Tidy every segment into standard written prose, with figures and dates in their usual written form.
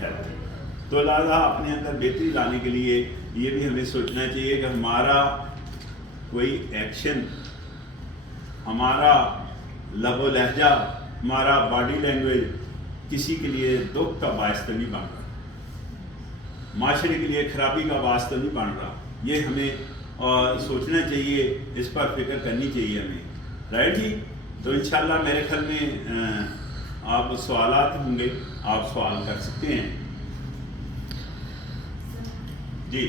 Health. تو لہٰذا اپنے اندر بہتری لانے کے لیے یہ بھی ہمیں سوچنا چاہیے کہ ہمارا کوئی ایکشن، ہمارا لب و لہجہ، ہمارا باڈی لینگویج کسی کے لیے دکھ کا باعث تو نہیں بن رہا، معاشرے کے لیے خرابی کا باعث تو نہیں بن رہا. یہ ہمیں سوچنا چاہیے، اس پر فکر کرنی چاہیے ہمیں. رائٹ جی. تو انشاءاللہ میرے خیال میں آپ سوالات ہوں گے، آپ سوال کر سکتے ہیں. جی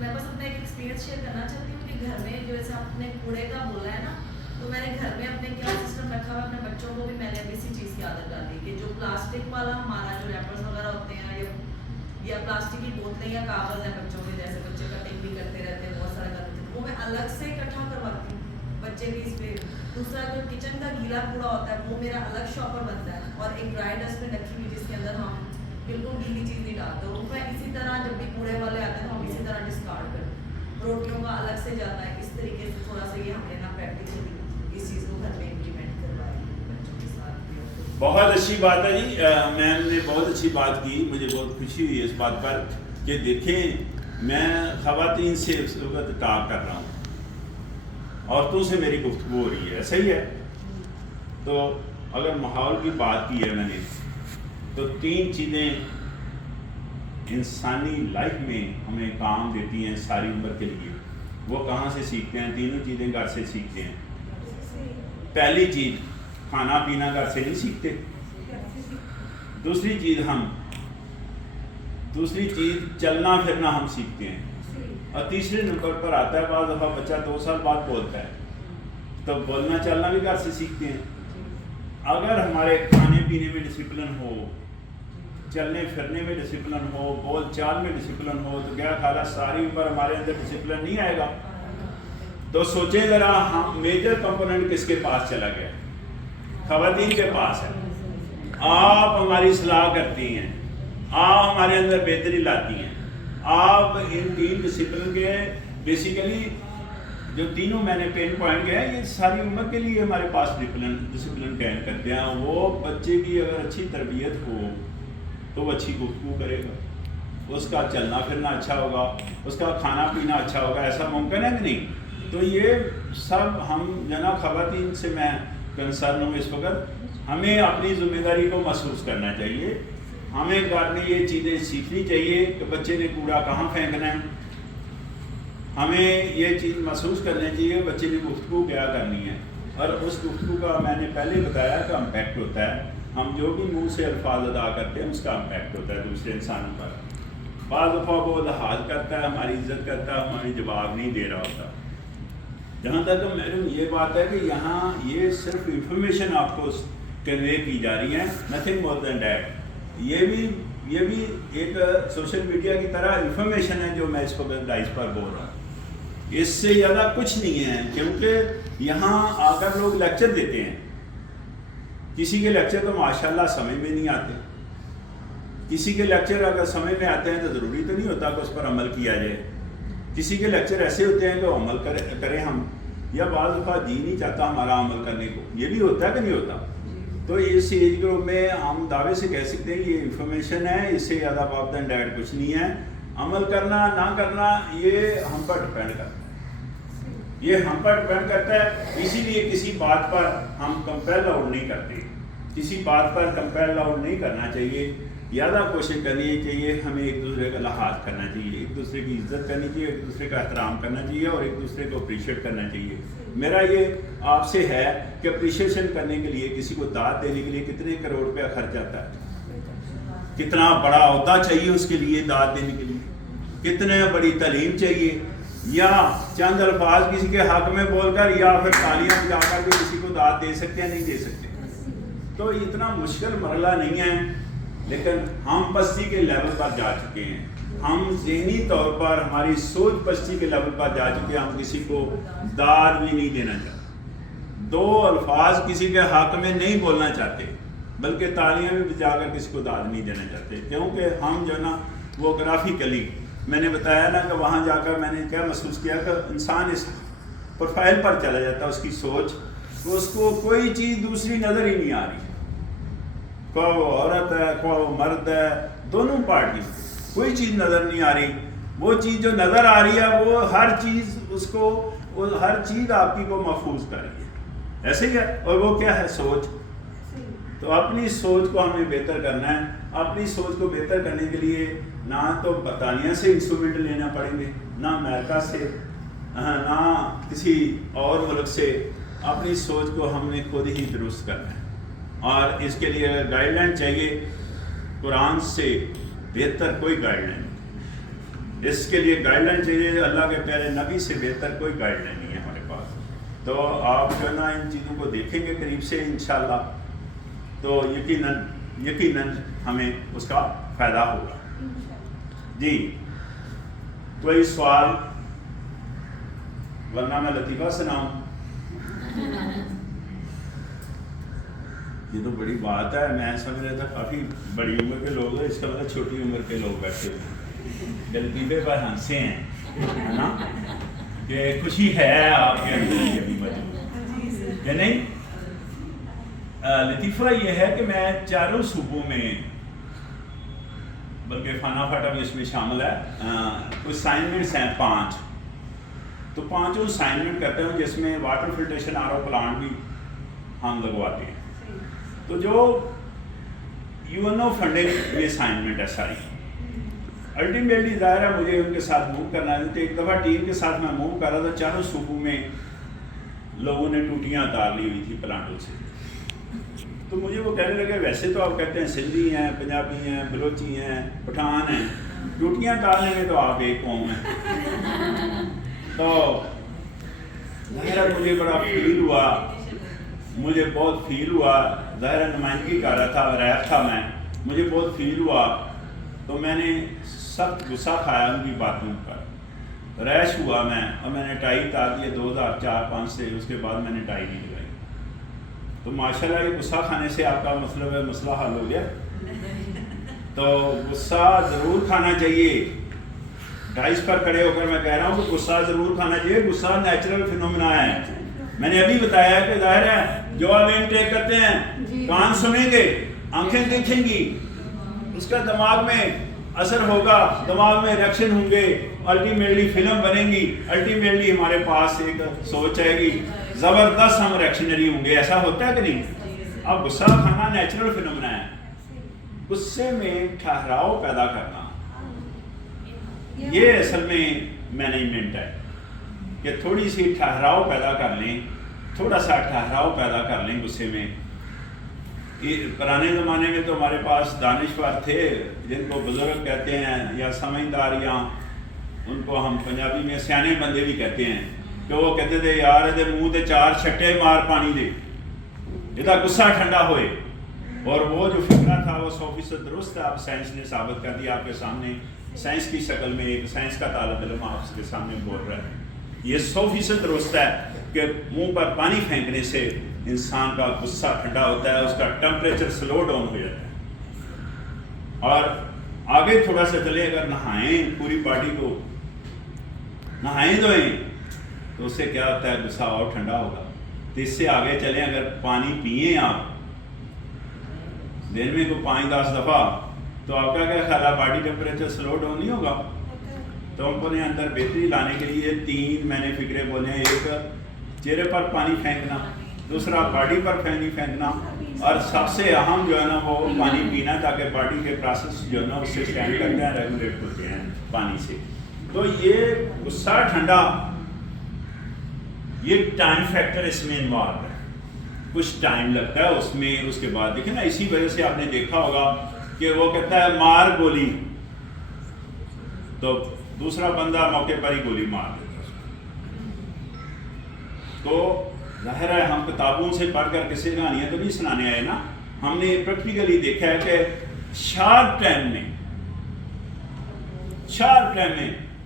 میں بس اپنا ایک ایکسپیرینس شیئر کرنا چاہتی ہوں کہ گھر میں جو ایسا آپ نے کوڑے کا بولا ہے نا، تو میں نے گھر میں اپنے کیا سسٹم رکھا ہوا، اپنے بچوں کو بھی میں نے اسی چیز کی عادت ڈالی کہ جو پلاسٹک والا ہمارا جو ریپرز وغیرہ ہوتے ہیں یا پلاسٹک کی بوتلیں یا کاغذ ہیں بچوں کے، جیسے بچے کٹنگ بھی کرتے رہتے ہیں، بہت سارا کرتے ہیں، وہ میں الگ سے اکٹھا کرواتی ہوں بچے بھی اس پہ. دوسرا جو کچن کا گیلا کوڑا ہوتا ہے وہ میرا الگ شاپر بنتا ہے، اور ایک ڈرائی ڈسٹ بن رکھی ہوئی جس کے اندر ہم بالکل گیلی چیز نہیں ڈالتے. اور میں اسی طرح جب بھی کوڑے والے آتے ہیں تو ہم اسی طرح ڈسکارڈ کرتے ہیں. روٹیوں کا الگ سے جاتا ہے. اس طریقے سے تھوڑا سا یہ ہم نے نا پریکٹیکلی اس چیز کو گھر میں امپلیمنٹ کروائی بچوں کے ساتھ. بہت اچھی بات ہے جی. میم نے بہت اچھی بات کی، مجھے بہت خوشی ہوئی اس بات پر کہ دیکھیں میں خواتین سے اس وقت ٹاک کر رہا ہوں، عورتوں سے میری گفتگو ہو رہی ہے، صحیح ہے. تو اگر ماحول کی بات کی ہے میں نے، تو 3 چیزیں انسانی لائف میں ہمیں کام دیتی ہیں ساری عمر کے لیے. وہ کہاں سے سیکھتے ہیں؟ تینوں چیزیں گھر سے سیکھتے ہیں. پہلی چیز کھانا پینا گھر سے نہیں سیکھتے. دوسری چیز چلنا پھرنا ہم سیکھتے ہیں. اور تیسرے نمبر پر آتا ہے بعض دفعہ بچہ 2 سال بعد بولتا ہے، تو بولنا چلنا بھی گھر سے سیکھتے ہیں. اگر ہمارے کھانے پینے میں ڈسپلن ہو، چلنے پھرنے میں ڈسپلن ہو، بول چال میں ڈسپلن ہو، تو کیا خیال ہے ساری عمر ہمارے اندر ڈسپلن نہیں آئے گا؟ تو سوچیں ذرا، ہم میجر کمپوننٹ کس کے پاس چلا گیا؟ خواتین کے پاس ہے. آپ ہماری اصلاح کرتی ہیں، آپ ہمارے اندر بہتری لاتی ہیں. آپ ان 3 ڈسپلن کے بیسیکلی جو تینوں میں نے پین پوائنٹ کیا ہے، یہ ساری عمر کے لیے ہمارے پاس ڈسپلن قائم کرتے ہیں. وہ بچے کی اگر اچھی تربیت ہو تو وہ اچھی گفتگو کرے گا، اس کا چلنا پھرنا اچھا ہوگا، اس کا کھانا پینا اچھا ہوگا. ایسا ممکن ہے کہ نہیں؟ تو یہ سب ہم جناب خواتین سے میں کنسرن ہوں اس وقت. ہمیں اپنی ذمہ داری کو محسوس کرنا چاہیے. ہمیں گھر میں یہ چیزیں سیکھنی چاہیے کہ بچے نے کوڑا کہاں پھینکنا ہے. ہمیں یہ چیز محسوس کرنا چاہیے بچے نے گفتگو کیا کرنی ہے. اور اس گفتگو کا میں نے پہلے بتایا کہ امپیکٹ ہوتا ہے. ہم جو بھی منہ سے الفاظ ادا کرتے ہیں اس کا امپیکٹ ہوتا ہے دوسرے انسانوں پر. بعض دفعہ وہ لحاظ کرتا ہے، ہماری عزت کرتا ہے، ہماری جواب نہیں دے رہا ہوتا. جہاں تک میڈم یہ بات ہے کہ یہاں یہ صرف انفارمیشن آپ کو کنوے کی جا رہی ہے، نتھنگ مور دین دیٹ. یہ بھی ایک سوشل میڈیا کی طرح انفارمیشن ہے جو میں اس وقت ڈائس پر بول رہا ہوں. اس سے زیادہ کچھ نہیں ہے، کیونکہ یہاں آ کر لوگ لیکچر دیتے ہیں. کسی کے لیکچر تو ماشاءاللہ سمجھ میں نہیں آتے. کسی کے لیکچر اگر سمجھ میں آتے ہیں تو ضروری تو نہیں ہوتا کہ اس پر عمل کیا جائے. کسی کے لیکچر ایسے ہوتے ہیں کہ عمل کریں ہم، یا بعض دفعہ جی نہیں چاہتا ہمارا عمل کرنے کو. یہ بھی ہوتا ہے کہ نہیں ہوتا؟ تو اس ایج گروپ میں ہم دعوے سے کہہ سکتے ہیں کہ یہ انفارمیشن ہے، اس سے زیادہ باب دین ڈیٹ کچھ نہیں ہے. عمل کرنا نہ کرنا یہ ہم پر ڈپینڈ کرتا ہے. یہ ہم پر ڈپینڈ کرتا ہے. اسی لیے کسی بات پر ہم کمپیل آؤٹ نہیں کرتے. کسی بات پر کمپیل آؤٹ نہیں کرنا چاہیے. زیادہ کوشش کرنی چاہیے. ہمیں ایک دوسرے کا لحاظ کرنا چاہیے، ایک دوسرے کی عزت کرنی چاہیے، ایک دوسرے کا احترام کرنا چاہیے، اور ایک دوسرے کو اپریشیٹ کرنا چاہیے. میرا یہ آپ سے ہے کہ اپریشیشن کرنے کے لیے، کسی کو داد دینے کے لیے کتنے کروڑ روپیہ خرچ آتا ہے؟ کتنا بڑا عہدہ چاہیے اس کے لیے داد دینے کے لیے؟ کتنے بڑی تعلیم چاہیے؟ یا چند الفاظ کسی کے حق میں بول کر یا پھر تالیاں بجا کر بھی کسی کو داد دے سکتے ہیں؟ نہیں دے سکتے. تو اتنا مشکل مرحلہ نہیں ہے، لیکن ہم پستی کے لیول پر جا چکے ہیں. ہم ذہنی طور پر ہماری سوچ پستی کے لیول پر جا چکے ہیں. ہم کسی کو داد بھی نہیں دینا چاہتے، 2 الفاظ کسی کے حق میں نہیں بولنا چاہتے، بلکہ تالیاں بھی بجا کر کسی کو داد نہیں دینا چاہتے. کیونکہ ہم جو نا وہ گرافیکلی، میں نے بتایا نا کہ وہاں جا کر میں نے کیا محسوس کیا کہ انسان اس پروفائل پر چلا جاتا ہے، اس کی سوچ تو اس کو کوئی چیز دوسری نظر ہی نہیں آ رہی، خواہ وہ عورت ہے خواہ وہ مرد ہے، دونوں پارٹی کوئی چیز نظر نہیں آ رہی. وہ چیز جو نظر آ رہی ہے وہ ہر چیز اس کو، ہر چیز آپ کی کو محفوظ کر رہی ہے، ایسے ہی ہے. اور وہ کیا ہے؟ سوچ. تو اپنی سوچ کو ہمیں بہتر کرنا ہے. اپنی سوچ کو بہتر کرنے کے لیے نہ تو برطانیہ سے انسٹرومنٹ لینا پڑیں گے، نہ امریکہ سے، نہ کسی اور ملک سے. اپنی سوچ کو ہم نے خود ہی درست کرنا ہے. اور اس کے لیے گائیڈ لائن چاہیے، قرآن سے بہتر کوئی گائیڈ لائن نہیں. اس کے لیے گائیڈ لائن چاہیے، اللہ کے پیارے نبی سے بہتر کوئی گائیڈ لائن نہیں ہے ہمارے پاس. تو آپ جو ہے نا ان چیزوں کو دیکھیں گے قریب سے انشاءاللہ، تو یقیناً ہمیں اس کا فائدہ ہوگا. جی کوئی سوال؟ ورنہ میں لطیفہ سناؤں. یہ تو بڑی بات ہے، میں سمجھ رہا تھا کافی بڑی عمر کے لوگ ہیں، اس کا مطلب چھوٹی عمر کے لوگ بیٹھے ہوئے لطیفے پر ہنسے ہیں، ہے نا، کہ خوشی ہے آپ کے اندر ابھی موجود کہ نہیں. لطیفہ یہ ہے کہ میں چاروں صوبوں میں، بلکہ فانا فاٹا بھی اس میں شامل ہے، کچھ اسائنمنٹس ہیں 5، تو 5 اسائنمنٹ کرتے ہیں جس میں water filtration R O plant بھی ہم لگواتے ہیں. تو جو یو این او فنڈنگ یہ اسائنمنٹ ہے ساری. الٹیمیٹلی ظاہر ہے مجھے ان کے ساتھ موو کرنا ہے. تو ایک دفعہ ٹیم کے ساتھ میں موو کر رہا تھا، چاروں صوبوں میں لوگوں نے ٹوٹیاں اتار لی ہوئی تھی پلانٹوں سے. تو مجھے وہ کہنے لگے ویسے تو آپ کہتے ہیں سندھی ہیں، پنجابی ہیں، بلوچی ہیں، پٹھان ہیں، ٹوٹیاں اتارنے میں تو آپ ایک قوم ہیں. تو ظاہر مجھے بڑا فیل ہوا، مجھے بہت فیل ہوا. ظاہر نمائندگی کر رہا تھا، ریپ تھا میں، مجھے بہت فیل ہوا. تو میں نے سخت غصہ کھایا ان کی باتوں پر، ریش ہوا میں، اور میں نے ٹائی اتار دی 2004-05 سے. اس کے بعد میں نے ٹائی نہیں لگائی. تو ماشاءاللہ یہ غصہ کھانے سے آپ کا مطلب ہے مسئلہ حل ہو گیا. تو غصہ ضرور کھانا چاہیے. ڈائس پر کھڑے ہو کر میں کہہ رہا ہوں کہ غصہ ضرور کھانا چاہیے. غصہ نیچرل فینومینا ہے. میں نے ابھی بتایا کہ ظاہر ہے جو آپ انٹیک کرتے ہیں، کان سنیں گے، آنکھیں دیکھیں گی، اس کا دماغ میں اثر ہوگا، دماغ میں ریئیکشن ہوں گے، الٹیمیٹلی فلم بنے گی، الٹیمیٹلی ہمارے پاس ایک سوچ آئے گی، زبردست ہم ریئیکشنری ہوں گے. ایسا ہوتا ہے کہ نہیں؟ اب غصہ کھانا نیچرل فینومینا ہے. غصے میں ٹھہراؤ پیدا کرنا یہ اصل میں مینجمنٹ ہے، کہ تھوڑی سی ٹھہراؤ پیدا کر لیں، تھوڑا سا ٹھہراؤ پیدا کر لیں غصے میں. پرانے زمانے میں تو ہمارے پاس دانشور تھے جن کو بزرگ کہتے ہیں یا سمجھدار، یا ان کو ہم پنجابی میں سیانے بندے بھی کہتے ہیں، کہ وہ کہتے تھے یار یہ منہ تے 4 چھٹے مار پانی دے، یہ غصہ ٹھنڈا ہوئے. اور وہ جو فکرہ تھا وہ 100% درست ہے. اب سائنس نے ثابت کر دیا آپ کے سامنے، سائنس کی شکل میں ایک سائنس کا طالب علم آپ کے سامنے بول رہا ہے. یہ 100% درست ہے کہ منہ پر پانی پھینکنے سے انسان کا غصہ ٹھنڈا ہوتا ہے، اس کا ٹمپریچر سلو ڈاؤن ہو جاتا ہے. اور آگے تھوڑا سا چلے، اگر نہائیں پوری باڈی کو نہائیں دھوئیں تو اس سے کیا ہوتا ہے؟ غصہ اور ٹھنڈا ہوگا. تو اس سے آگے چلیں، اگر پانی پئیں آپ دن میں کو 5-10 دفعہ، تو آپ کا کیا خیال ہے باڈی ٹیمپریچر سلو ڈاؤن نہیں ہوگا؟ تو ہم کو نے اندر بہتری لانے کے لیے 3 میں نے فکرے بولے ہیں. ایک چہرے پر پانی پھینکنا، دوسرا باڈی پر پانی پھینکنا، اور سب سے اہم جو ہے نا وہ پانی پینا، تاکہ باڈی کے پروسیس جو ہے نا اس سے اسٹینڈ کرتے ہیں، ریگولیٹ ہوتے ہیں پانی سے. تو یہ غصہ ٹھنڈا، یہ ٹائم فیکٹر اس میں انوالو ہے، کچھ ٹائم لگتا ہے اس میں. اس کے بعد دیکھیں نا، اسی وجہ سے آپ نے دیکھا ہوگا کہ وہ کہتا ہے مار گولی، تو دوسرا بندہ موقع پر ہی گولی مار دیتا ہے. تو ظاہر ہے ہم کتابوں سے پڑھ کر کسی کہانیاں تو نہیں سنانے آئے نا، ہم نے پریکٹیکلی دیکھا ہے کہ شارٹ ٹائم میں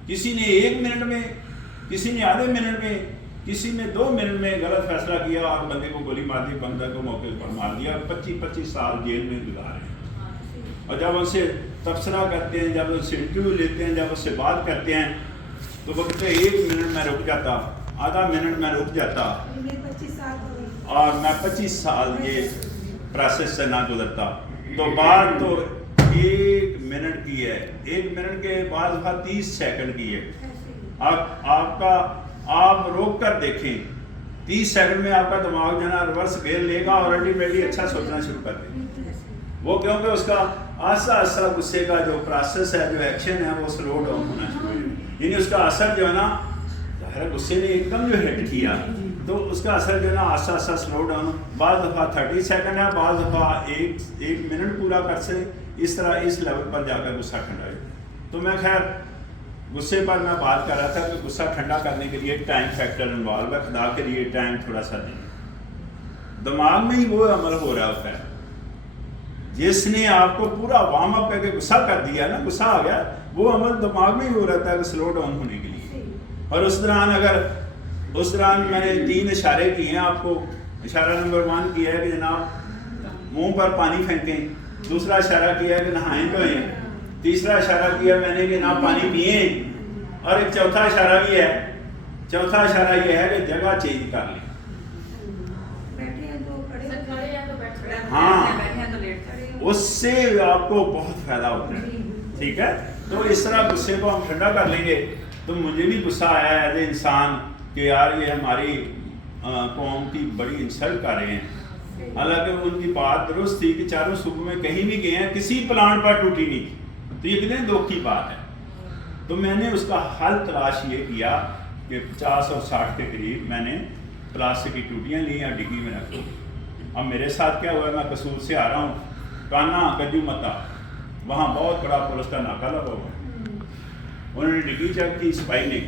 کسی نے 1 منٹ میں، کسی نے آدھے منٹ میں، کسی نے 2 منٹ میں غلط فیصلہ کیا اور بندے کو گولی مار دی، بندہ کو موقع پر مار دیا، 25-25 سال جیل میں گزارے. اور جب ان سے تبصرہ کرتے ہیں، جب ان سے انٹرویو لیتے ہیں، جب اس سے بات کرتے ہیں، تو وہ کہتے ہیں 1 منٹ میں رک جاتا، آدھا منٹ میں رک جاتا، اور میں 25 سال یہ پروسیس سے نہ گزرتا تو بات تو 1 منٹ کی ہے، 1 منٹ کے بعض دفعہ 30 سیکنڈ کی ہے. آپ روک کر دیکھیں 30 سیکنڈ میں آپ کا دماغ جو ہے نا ریورس گیئر لے گا اور الٹیمیٹلی اچھا سوچنا شروع کر دے گا. وہ کیونکہ اس کا آہستہ آہستہ غصے کا جو پروسیس ہے، جو ایکشن ہے، وہ سلو ڈاؤن ہونا شروع ہو جائے. یعنی اس کا اثر جو ہے نا غصے نے ایک دم جو ہٹ کیا تو اس کا اثر جو ہے نا آہستہ آہستہ سلو ڈاؤن، بعض دفعہ 30 سیکنڈ ہے، بعض دفعہ ایک منٹ پورا کر سے اس طرح اس لیول پر جا کر غصہ ٹھنڈا ہو جائے. تو میں خیر غصے پر میں بات کر رہا تھا کہ غصہ ٹھنڈا کرنے کے لیے ٹائم فیکٹر انوالو ہے. خدا کے لیے ٹائم تھوڑا سا دیں. دماغ میں ہی وہ عمل ہو رہا ہوتا ہے جس نے آپ کو پورا وارم اپ کر کے غصہ کر دیا نا، غصہ آ گیا، وہ عمل دماغ میں ہی ہو رہتا ہے کہ سلو ڈاؤن ہونے کے لیے. اور اس دوران میں نے 3 اشارے کیے ہیں آپ کو. اشارہ نمبر 1 کیا ہے کہ جناب منہ پر پانی پھینکیں، دوسرا اشارہ کیا ہے کہ نہائیں دھوئیں، تیسرا اشارہ کیا میں نے کہ نہ پانی پئیں، اور ایک چوتھا اشارہ بھی ہے. چوتھا اشارہ یہ ہے کہ جگہ چینج کر لیں. ہاں، اس سے آپ کو بہت فائدہ ہوتا ہے. ٹھیک ہے، تو اس طرح غصے کو ہم ٹھنڈا کر لیں گے. تو مجھے بھی غصہ آیا ہے ایز اے انسان کہ یار یہ ہماری قوم کی بڑی انسلٹ کر رہے ہیں. حالانکہ ان کی بات درست تھی کہ چاروں صوبوں میں کہیں بھی گئے ہیں، کسی پلانٹ پر ٹوٹی نہیں تھی. تو یہ کتنے دکھ کی بات ہے. تو میں نے اس کا حل تلاش یہ کیا کہ 50 اور 60 کے قریب میں نے پلاسٹک کی ٹوٹیاں لی اور ڈگی میں رکھ دی. اب میرے ساتھ کیا ہوا ہے، میں قصور سے آ رہا ہوں، کانا گجو متا، وہاں بہت بڑا پولیس کا ناکہ لگا ہوا ہے. انہوں نے ڈگی چیک کی سپاہی نے،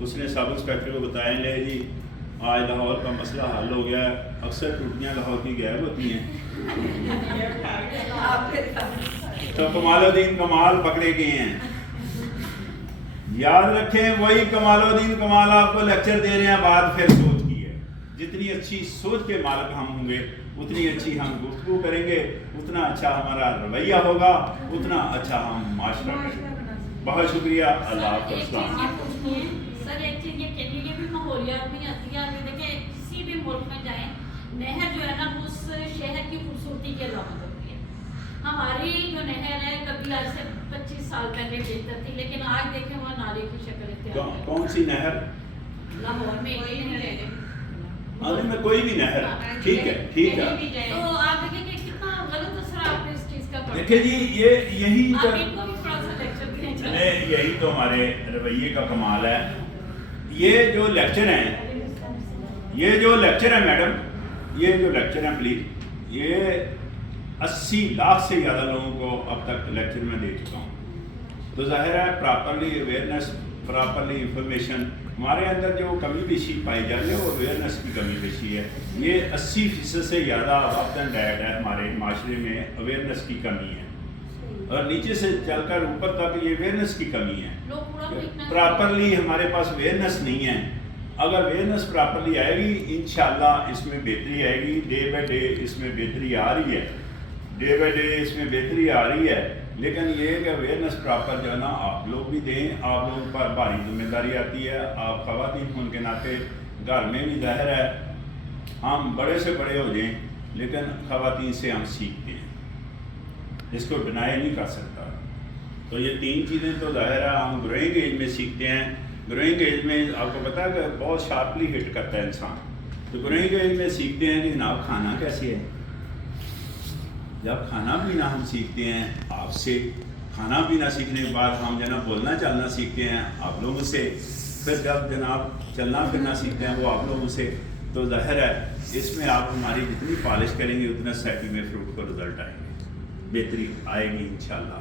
اس نے سب انسپیکٹر کو بتایا لے جی آج لاہور کا مسئلہ حل ہو گیا ہے. اکثر ٹوٹیاں لاہور کی غائب ہوتی ہیں. تو کمال الدین کمال پکڑے گئے ہیں. یاد رکھیں وہی کمال الدین کمال آپ کو لیکچر دے رہے ہیں. بات پھر سوچ کی ہے. جتنی اچھی سوچ کے مالک ہم ہوں گے اتنی اچھی ہم گفتگو کریں گے، اتنا اچھا ہمارا رویہ ہوگا، اتنا اچھا ہم معاشرہ کریں گے. بہت شکریہ. اللہ حافظ. سر ایک چیز یہ کہنے کے بھی ماحولیات میں آتی ہے. دیکھیں کسی بھی ملک میں جائیں، نہر جو ہے نا اس شہر کی خوبصورتی کی علامت ہوتی ہے. ہماری جو نہر ہے کبھی آج سے 25 سال پہلے بہتر تھی، لیکن آج دیکھیں وہ نالے کی شکل اختیار. کون سی نہر؟ لاہور میں کوئی نہر ہے، میں کوئی بھی نہر. ٹھیک ہے، ٹھیک ہے. تو آپ دیکھیں کہ کتنا غلط اثر آپ نے اس چیز کا پڑا. دیکھیں جی یہی آپ ان کو بھی تھوڑا سا لیکچر دیں. یہی تو ہمارے رویے کا کمال ہے. یہ جو لیکچر ہیں میڈم، یہ جو لیکچر ہیں پلیز، یہ 80 لاکھ سے زیادہ لوگوں کو اب تک لیکچر میں دے چکا ہوں. تو ظاہر ہے پراپرلی اویئرنیس، پراپرلی انفارمیشن، ہمارے اندر جو کمی بیشی پائی جا رہی ہے وہ اویئرنیس کی کمی بیشی ہے. یہ 80% سے زیادہ وقت اینڈ ڈیٹ ہے ہمارے معاشرے میں اویئرنیس کی کمی ہے. اور نیچے سے چل کر اوپر تک یہ اویئرنیس کی کمی ہے. پراپرلی ہمارے پاس اویئرنیس نہیں ہے. اگر اویئرنیس پراپرلی آئے گی انشاءاللہ اس میں بہتری آئے گی. ڈے بائی ڈے اس میں بہتری آ رہی ہے، ڈے بائی ڈے اس میں بہتری آ رہی ہے. لیکن یہ کہ اویئرنیس پراپر جو ہے نا آپ لوگ بھی دیں. آپ لوگوں پر بھاری ذمہ داری آتی ہے. آپ خواتین ہونے کے ناطے گھر میں بھی ظاہر ہے ہم بڑے سے بڑے ہو جائیں لیکن خواتین سے ہم سیکھتے ہیں، اس کو ڈینائی نہیں کر سکتا. تو یہ 3 چیزیں تو ظاہر ہے ہم گروئنگ ایج میں سیکھتے ہیں. گروئنگ ایج میں آپ کو پتا ہے کہ بہت شارپلی ہٹ کرتا ہے انسان. تو گروئنگ ایج میں سیکھتے ہیں کہ جناب کھانا کیسے ہے. جب کھانا پینا ہم سیکھتے ہیں آپ سے، کھانا پینا سیکھنے کے بعد ہم جناب بولنا چلنا سیکھتے ہیں آپ لوگوں سے، پھر جب جناب چلنا پھرنا سیکھتے ہیں وہ آپ لوگوں سے. تو ظاہر ہے اس میں آپ ہماری جتنی پالش کریں گے اتنا سیٹل میں فروٹ کو رزلٹ آئیں گے، بہتری آئے گی انشاءاللہ.